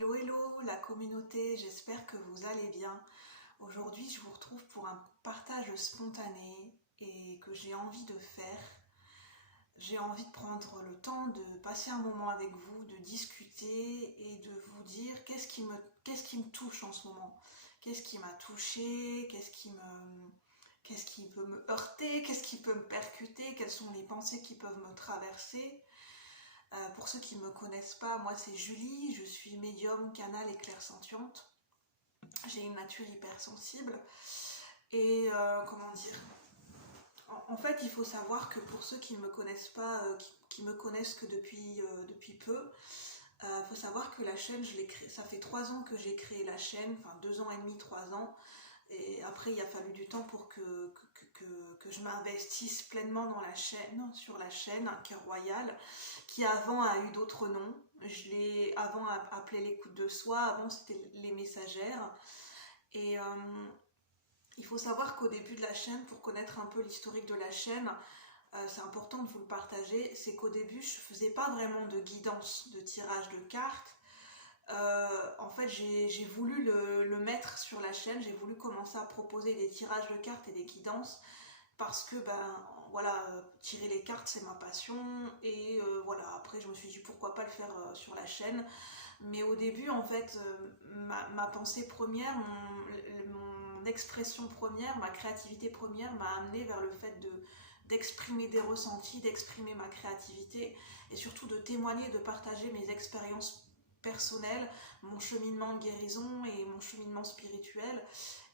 Hello hello la communauté, j'espère que vous allez bien. Aujourd'hui je vous retrouve pour un partage spontané et que j'ai envie de faire. J'ai envie de prendre le temps de passer un moment avec vous, de discuter et de vous dire qu'est-ce qui me touche en ce moment. Qu'est-ce qui m'a touché, qu'est-ce qui peut me heurter, qu'est-ce qui peut me percuter, quelles sont les pensées qui peuvent me traverser. Pour ceux qui ne me connaissent pas, moi c'est Julie, je suis médium, canal et clairsentiente. J'ai une nature hypersensible et comment dire, en fait il faut savoir que pour ceux qui ne me connaissent pas, qui me connaissent que depuis peu, il faut savoir que la chaîne, ça fait 3 ans que j'ai créé la chaîne, enfin 2 ans et demi, 3 ans. Et après, il a fallu du temps pour que je m'investisse pleinement dans la chaîne, sur la chaîne, un Cœur Royal, qui avant a eu d'autres noms. Je l'ai avant appelé l'écoute de soi, avant c'était les messagères. Et il faut savoir qu'au début de la chaîne, pour connaître un peu l'historique de la chaîne, c'est important de vous le partager, c'est qu'au début, je faisais pas vraiment de guidance, de tirage de cartes. En fait, j'ai voulu le mettre sur la chaîne, j'ai voulu commencer à proposer des tirages de cartes et des guidances parce que, voilà, tirer les cartes c'est ma passion et voilà, après je me suis dit pourquoi pas le faire sur la chaîne. Mais au début, en fait, ma pensée première, mon expression première, ma créativité première m'a amené vers le fait d'exprimer des ressentis, d'exprimer ma créativité et surtout de témoigner, de partager mes expériences personnelles, mon cheminement de guérison et mon cheminement spirituel.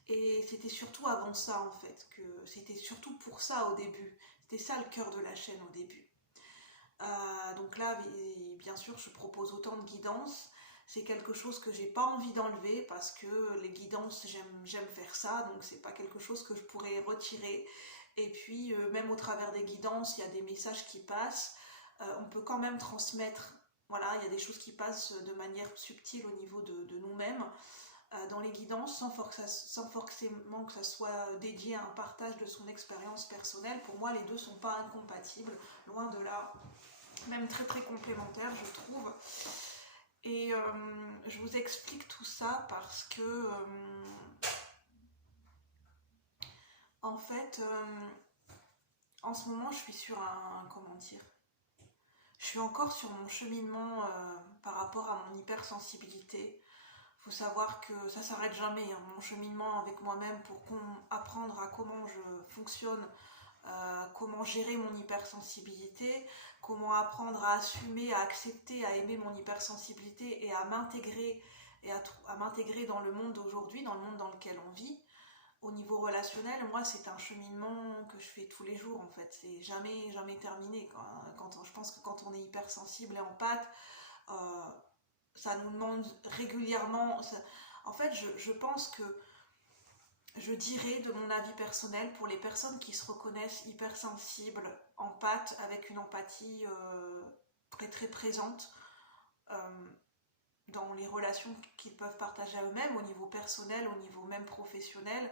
Et c'était surtout avant ça en fait, que c'était surtout pour ça au début. C'était ça le cœur de la chaîne au début. Donc là, bien sûr, je propose autant de guidances. C'est quelque chose que j'ai pas envie d'enlever parce que les guidances, j'aime faire ça, donc c'est pas quelque chose que je pourrais retirer. Et puis, même au travers des guidances, il y a des messages qui passent. On peut quand même transmettre, voilà, il y a des choses qui passent de manière subtile au niveau de nous-mêmes dans les guidances sans forcément que ça soit dédié à un partage de son expérience personnelle. Pour moi, les deux sont pas incompatibles, loin de là, même très très complémentaires, je trouve. Et je vous explique tout ça parce que, en fait, en ce moment, je suis sur comment dire, je suis encore sur mon cheminement par rapport à mon hypersensibilité. Faut savoir que ça s'arrête jamais, hein, mon cheminement avec moi-même pour apprendre à comment je fonctionne, comment gérer mon hypersensibilité, comment apprendre à assumer, à accepter, à aimer mon hypersensibilité et à m'intégrer dans le monde d'aujourd'hui, dans le monde dans lequel on vit. Au niveau relationnel, moi, c'est un cheminement que je fais tous les jours, en fait. C'est jamais terminé. Je pense que quand on est hypersensible et empathe, euh, ça nous demande régulièrement. En fait, je pense que je dirais de mon avis personnel, pour les personnes qui se reconnaissent hypersensibles, empathes, avec une empathie très très présente euh, dans les relations qu'ils peuvent partager à eux-mêmes, au niveau personnel, au niveau même professionnel,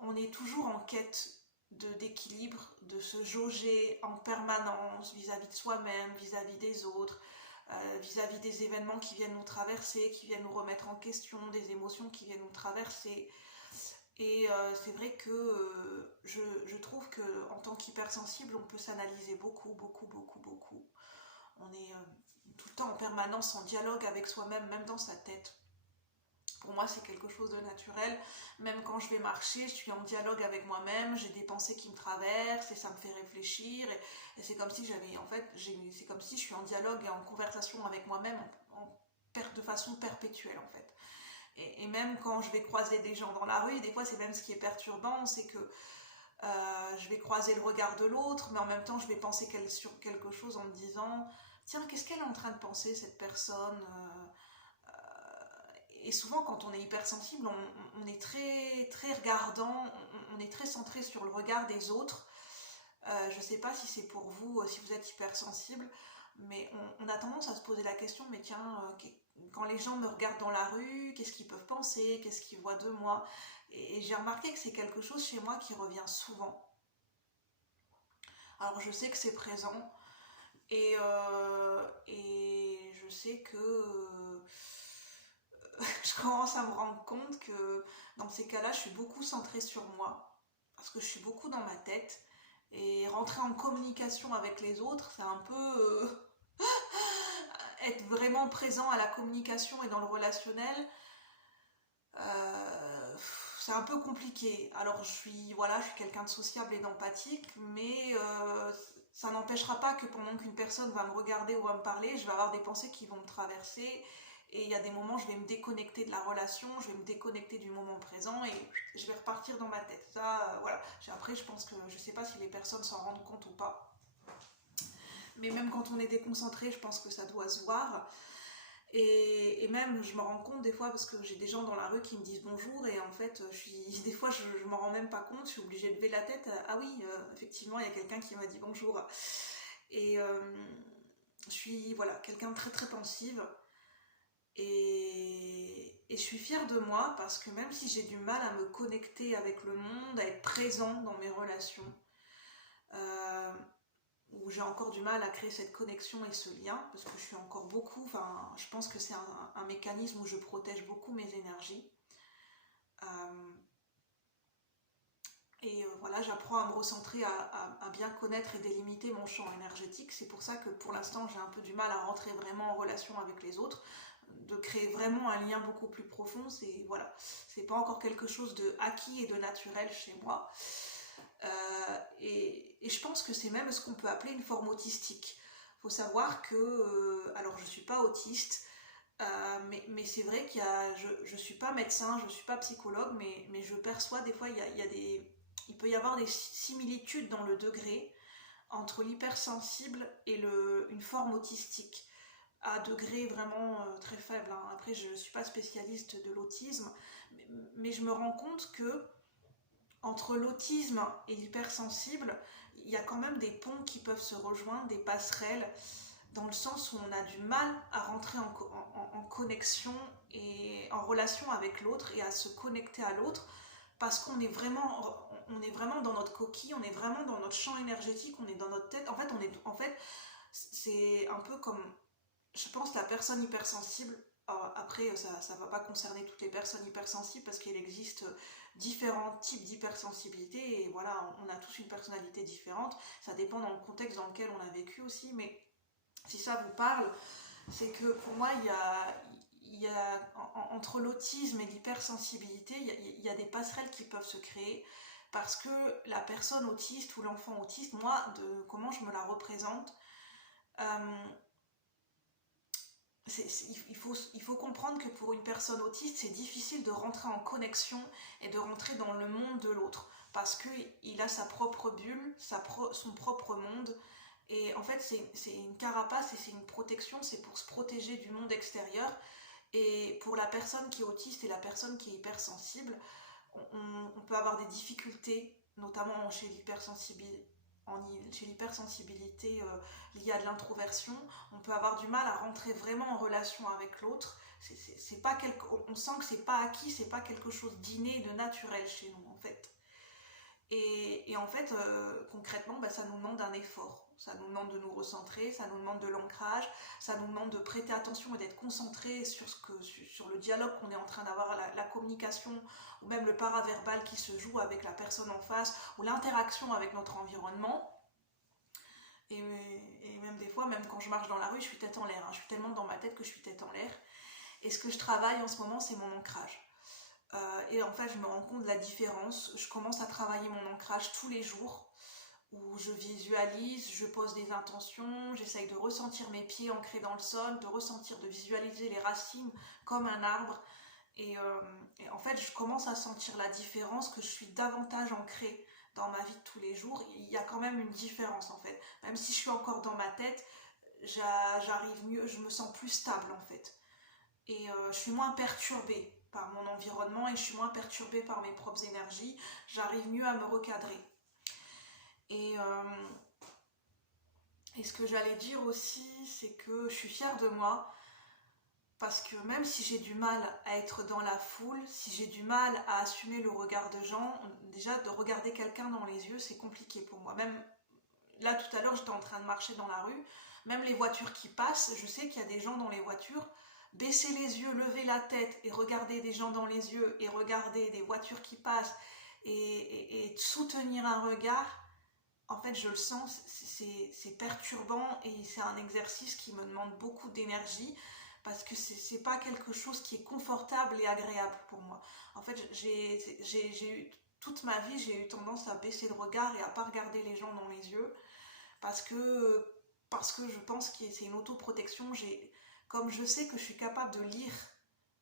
on est toujours en quête d'équilibre, de se jauger en permanence vis-à-vis de soi-même, vis-à-vis des autres, vis-à-vis des événements qui viennent nous traverser, qui viennent nous remettre en question, des émotions qui viennent nous traverser. Et c'est vrai que je trouve qu'en tant qu'hypersensible, on peut s'analyser beaucoup, beaucoup, beaucoup, beaucoup. On est tout le temps en permanence en dialogue avec soi-même, même dans sa tête. Pour moi, c'est quelque chose de naturel. Même quand je vais marcher, je suis en dialogue avec moi-même, j'ai des pensées qui me traversent et ça me fait réfléchir. Et c'est comme si c'est comme si je suis en dialogue et en conversation avec moi-même de façon perpétuelle en fait. Et même quand je vais croiser des gens dans la rue, des fois c'est même ce qui est perturbant, c'est que je vais croiser le regard de l'autre, mais en même temps je vais penser sur quelque chose en me disant tiens, qu'est-ce qu'elle est en train de penser cette personne et souvent quand on est hypersensible, on est très, très regardant, on est très centré sur le regard des autres. Je ne sais pas si c'est pour vous, si vous êtes hypersensible, mais on a tendance à se poser la question, mais tiens, quand les gens me regardent dans la rue, qu'est-ce qu'ils peuvent penser, qu'est-ce qu'ils voient de moi? Et j'ai remarqué que c'est quelque chose chez moi qui revient souvent. Alors je sais que c'est présent, et je sais que je commence à me rendre compte que dans ces cas-là, je suis beaucoup centrée sur moi, parce que je suis beaucoup dans ma tête, et rentrer en communication avec les autres, c'est un peu être vraiment présent à la communication et dans le relationnel, euh, c'est un peu compliqué. Alors voilà, je suis quelqu'un de sociable et d'empathique, mais ça n'empêchera pas que pendant qu'une personne va me regarder ou va me parler, je vais avoir des pensées qui vont me traverser. Et il y a des moments, je vais me déconnecter de la relation, je vais me déconnecter du moment présent et je vais repartir dans ma tête. Ça, voilà. Après, je pense que je sais pas si les personnes s'en rendent compte ou pas. Mais même quand on est déconcentré, je pense que ça doit se voir. Et même, je me rends compte des fois parce que j'ai des gens dans la rue qui me disent bonjour et en fait, des fois, je m'en rends même pas compte. Je suis obligée de lever la tête. Ah oui, effectivement, il y a quelqu'un qui m'a dit bonjour. Et je suis voilà quelqu'un de très très pensive. Et je suis fière de moi parce que même si j'ai du mal à me connecter avec le monde, à être présent dans mes relations, euh, où j'ai encore du mal à créer cette connexion et ce lien, parce que je suis encore beaucoup, enfin, je pense que c'est un mécanisme où je protège beaucoup mes énergies. Euh, voilà, j'apprends à me recentrer, à bien connaître et délimiter mon champ énergétique. C'est pour ça que pour l'instant, j'ai un peu du mal à rentrer vraiment en relation avec les autres, de créer vraiment un lien beaucoup plus profond. Voilà, c'est pas encore quelque chose de acquis et de naturel chez moi. Et je pense que c'est même ce qu'on peut appeler une forme autistique. Il faut savoir que, alors je suis pas autiste, mais c'est vrai je suis pas médecin, je suis pas psychologue, mais je perçois des fois il peut y avoir des similitudes dans le degré entre l'hypersensible et une forme autistique à degré vraiment très faible, hein. Après, je ne suis pas spécialiste de l'autisme, mais je me rends compte que entre l'autisme et l'hypersensible, il y a quand même des ponts qui peuvent se rejoindre, des passerelles, dans le sens où on a du mal à rentrer en connexion et en relation avec l'autre et à se connecter à l'autre parce on est vraiment dans notre coquille, on est vraiment dans notre champ énergétique, on est dans notre tête. En fait, c'est un peu comme, je pense, la personne hypersensible. Alors après, ça ne va pas concerner toutes les personnes hypersensibles parce qu'il existe différents types d'hypersensibilité et voilà, on a tous une personnalité différente. Ça dépend dans le contexte dans lequel on a vécu aussi, mais si ça vous parle, c'est que pour moi, entre l'autisme et l'hypersensibilité, il y a des passerelles qui peuvent se créer parce que la personne autiste ou l'enfant autiste, moi, comment je me la représente, euh, il faut comprendre que pour une personne autiste, c'est difficile de rentrer en connexion et de rentrer dans le monde de l'autre parce qu'il a sa propre bulle, son propre monde. Et en fait, c'est une carapace et c'est une protection, c'est pour se protéger du monde extérieur. Et pour la personne qui est autiste et la personne qui est hypersensible, on peut avoir des difficultés, notamment chez l'hypersensibilité liée à de l'introversion. On peut avoir du mal à rentrer vraiment en relation avec l'autre. On sent que c'est pas acquis, c'est pas quelque chose d'inné et de naturel chez nous en fait. Et en fait, concrètement, ça nous demande un effort. Ça nous demande de nous recentrer, ça nous demande de l'ancrage, ça nous demande de prêter attention et d'être concentré sur le dialogue qu'on est en train d'avoir, la communication, ou même le paraverbal qui se joue avec la personne en face, ou l'interaction avec notre environnement. Et même des fois, même quand je marche dans la rue, je suis tête en l'air, hein. Je suis tellement dans ma tête que je suis tête en l'air. Et ce que je travaille en ce moment, c'est mon ancrage. Et en fait, je me rends compte de la différence. Je commence à travailler mon ancrage tous les jours, où je visualise, je pose des intentions, j'essaye de ressentir mes pieds ancrés dans le sol, de visualiser les racines comme un arbre. Et en fait, je commence à sentir la différence, que je suis davantage ancrée dans ma vie de tous les jours. Il y a quand même une différence en fait. Même si je suis encore dans ma tête, j'arrive mieux, je me sens plus stable en fait. Et je suis moins perturbée par mon environnement et je suis moins perturbée par mes propres énergies. J'arrive mieux à me recadrer. Et ce que j'allais dire aussi, c'est que je suis fière de moi parce que même si j'ai du mal à être dans la foule, si j'ai du mal à assumer le regard de gens, déjà de regarder quelqu'un dans les yeux, c'est compliqué pour moi. Même là, tout à l'heure, j'étais en train de marcher dans la rue, même les voitures qui passent, je sais qu'il y a des gens dans les voitures, baisser les yeux, lever la tête et regarder des gens dans les yeux et regarder des voitures qui passent et soutenir un regard, en fait je le sens, c'est perturbant et c'est un exercice qui me demande beaucoup d'énergie parce que c'est pas quelque chose qui est confortable et agréable pour moi. En fait j'ai eu toute ma vie, j'ai eu tendance à baisser le regard et à pas regarder les gens dans les yeux parce que, je pense que c'est une autoprotection. Comme je sais que je suis capable de lire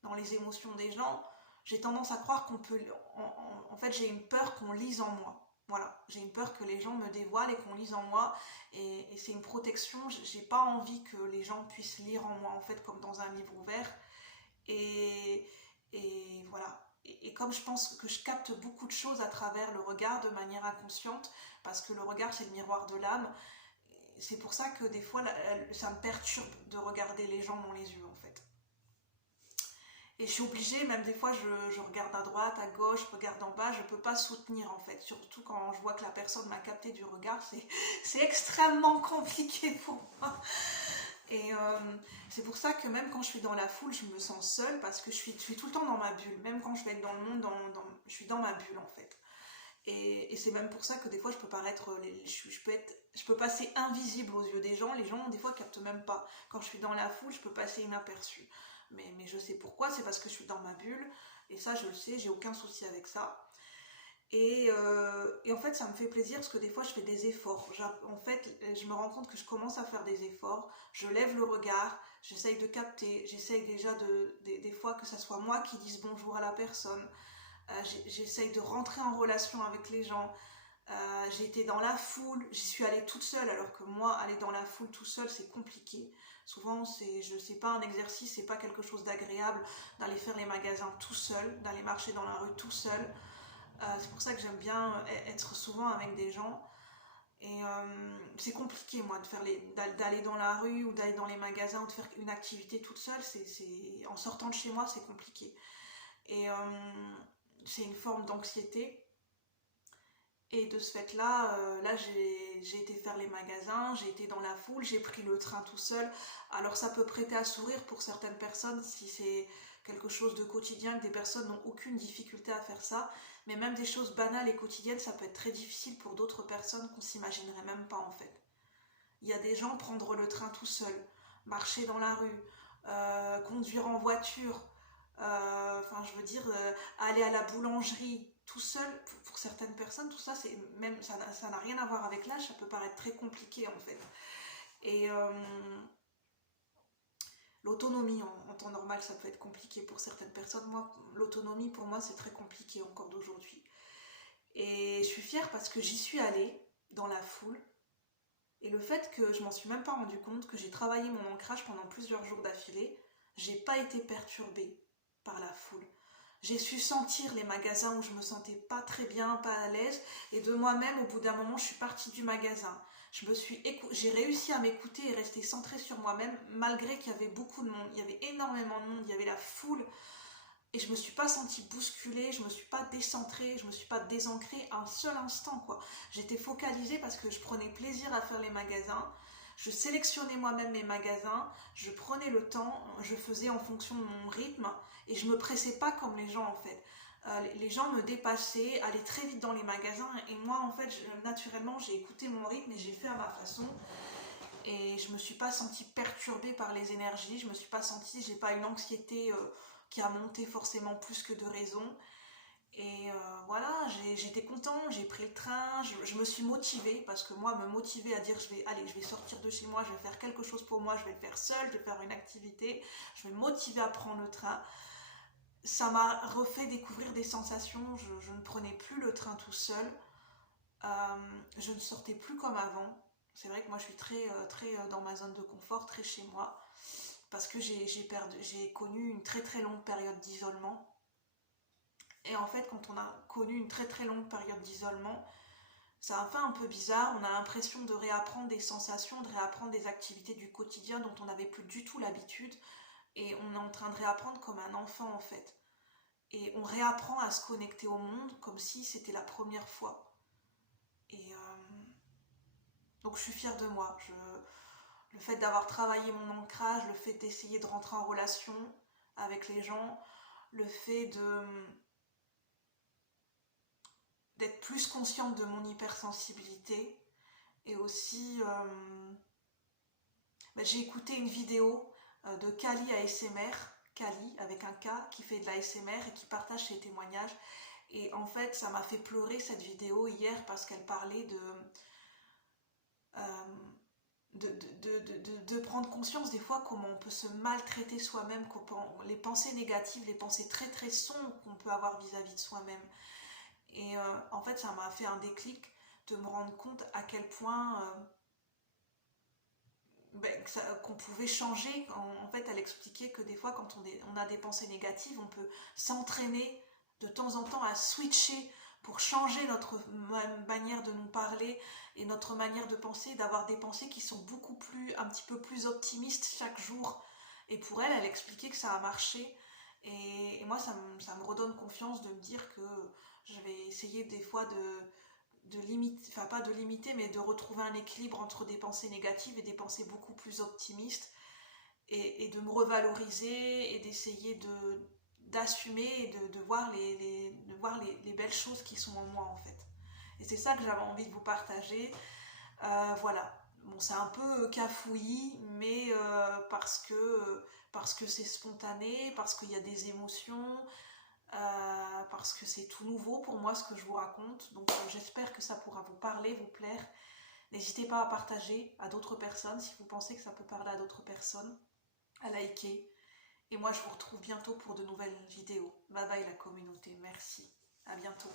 dans les émotions des gens, j'ai tendance à croire qu'on peut... En fait, j'ai une peur qu'on lise en moi. Voilà, j'ai une peur que les gens me dévoilent et qu'on lise en moi. Et c'est une protection. J'ai pas envie que les gens puissent lire en moi, en fait, comme dans un livre ouvert. Et voilà. Et comme je pense que je capte beaucoup de choses à travers le regard de manière inconsciente, parce que le regard c'est le miroir de l'âme, c'est pour ça que des fois ça me perturbe de regarder les gens dans les yeux en fait. Et je suis obligée, même des fois je regarde à droite, à gauche, je regarde en bas, je peux pas soutenir en fait, surtout quand je vois que la personne m'a capté du regard, c'est extrêmement compliqué pour moi. Et c'est pour ça que même quand je suis dans la foule, je me sens seule parce que je suis tout le temps dans ma bulle. Même quand je vais être dans le monde, je suis dans ma bulle en fait. Et c'est même pour ça que des fois je peux paraître, je peux passer invisible aux yeux des gens. Les gens des fois captent même pas. Quand je suis dans la foule, je peux passer inaperçue. Mais je sais pourquoi, c'est parce que je suis dans ma bulle. Et ça je le sais, j'ai aucun souci avec ça. Et en fait, ça me fait plaisir parce que des fois, je fais des efforts. En fait, je me rends compte que je commence à faire des efforts. Je lève le regard, j'essaye de capter, j'essaye déjà des fois que ça soit moi qui dise bonjour à la personne. J'essaye de rentrer en relation avec les gens. J'ai été dans la foule, j'y suis allée toute seule, alors que moi, aller dans la foule tout seul, c'est compliqué. Souvent, c'est pas un exercice, c'est pas quelque chose d'agréable d'aller faire les magasins tout seul, d'aller marcher dans la rue tout seul. C'est pour ça que j'aime bien être souvent avec des gens. Et c'est compliqué, moi, d'aller dans la rue ou d'aller dans les magasins ou de faire une activité toute seule. En sortant de chez moi, c'est compliqué. Et c'est une forme d'anxiété. Et de ce fait-là, j'ai été faire les magasins, j'ai été dans la foule, j'ai pris le train tout seul. Alors ça peut prêter à sourire pour certaines personnes si c'est quelque chose de quotidien, que des personnes n'ont aucune difficulté à faire ça. Mais même des choses banales et quotidiennes, ça peut être très difficile pour d'autres personnes qu'on s'imaginerait même pas en fait. Il y a des gens prendre le train tout seul, marcher dans la rue, conduire en voiture, je veux dire, aller à la boulangerie tout seul, pour certaines personnes, tout ça, ça n'a rien à voir avec l'âge, ça peut paraître très compliqué en fait. Et l'autonomie en temps normal, ça peut être compliqué pour certaines personnes. Moi, l'autonomie, pour moi, c'est très compliqué encore d'aujourd'hui. Et je suis fière parce que j'y suis allée dans la foule. Et le fait que je m'en suis même pas rendu compte, que j'ai travaillé mon ancrage pendant plusieurs jours d'affilée, j'ai pas été perturbée par la foule. J'ai su sentir les magasins où je me sentais pas très bien, pas à l'aise, et de moi-même, au bout d'un moment, je suis partie du magasin. J'ai réussi à m'écouter et rester centrée sur moi-même, malgré qu'il y avait beaucoup de monde. Il y avait énormément de monde, il y avait la foule, et je me suis pas sentie bousculée, je me suis pas décentrée, je me suis pas désancrée un seul instant, quoi. J'étais focalisée parce que je prenais plaisir à faire les magasins, je sélectionnais moi-même mes magasins, je prenais le temps, je faisais en fonction de mon rythme, et je me pressais pas comme les gens en fait. Les gens me dépassaient, allaient très vite dans les magasins, et moi en fait, naturellement, j'ai écouté mon rythme et j'ai fait à ma façon. Et je me suis pas sentie perturbée par les énergies, je me suis pas sentie, j'ai pas une anxiété qui a monté forcément plus que de raison. Et voilà, j'étais contente, j'ai pris le train, je me suis motivée, parce que moi, me motiver à dire je vais sortir de chez moi, je vais faire quelque chose pour moi, je vais le faire seule, je vais faire une activité, je vais me motiver à prendre le train. Ça m'a refait découvrir des sensations, je ne prenais plus le train tout seul, je ne sortais plus comme avant. C'est vrai que moi je suis très dans ma zone de confort, très chez moi, parce que j'ai connu une très très longue période d'isolement. Et en fait, quand on a connu une très très longue période d'isolement, ça a fait un peu bizarre, on a l'impression de réapprendre des sensations, de réapprendre des activités du quotidien dont on n'avait plus du tout l'habitude, et on est en train de réapprendre comme un enfant en fait. Et on réapprend à se connecter au monde comme si c'était la première fois. Et donc je suis fière de moi, le fait d'avoir travaillé mon ancrage, le fait d'essayer de rentrer en relation avec les gens, le fait d'être plus consciente de mon hypersensibilité. Et aussi, j'ai écouté une vidéo de Kali ASMR, Kali avec un K, qui fait de l'ASMR et qui partage ses témoignages. Et en fait, ça m'a fait pleurer cette vidéo hier parce qu'elle parlait de prendre conscience des fois comment on peut se maltraiter soi-même, les pensées négatives, les pensées très très sombres qu'on peut avoir vis-à-vis de soi-même. Et en fait, ça m'a fait un déclic de me rendre compte à quel point qu'on pouvait changer. En fait, elle expliquait que des fois, quand on a des pensées négatives, on peut s'entraîner de temps en temps à switcher pour changer notre manière de nous parler et notre manière de penser, d'avoir des pensées qui sont un petit peu plus optimistes chaque jour. Et pour elle, elle expliquait que ça a marché. Et moi, ça me redonne confiance de me dire que je vais essayer des fois de limiter, enfin pas de limiter, mais de retrouver un équilibre entre des pensées négatives et des pensées beaucoup plus optimistes, et de me revaloriser et d'essayer d'assumer et de voir les belles choses qui sont en moi en fait. Et c'est ça que j'avais envie de vous partager. Voilà. Bon, c'est un peu cafouillis, mais parce que c'est spontané, parce qu'il y a des émotions, parce que c'est tout nouveau pour moi ce que je vous raconte. Donc j'espère que ça pourra vous parler, vous plaire. N'hésitez pas à partager à d'autres personnes si vous pensez que ça peut parler à d'autres personnes, à liker. Et moi je vous retrouve bientôt pour de nouvelles vidéos. Bye bye la communauté, merci. À bientôt.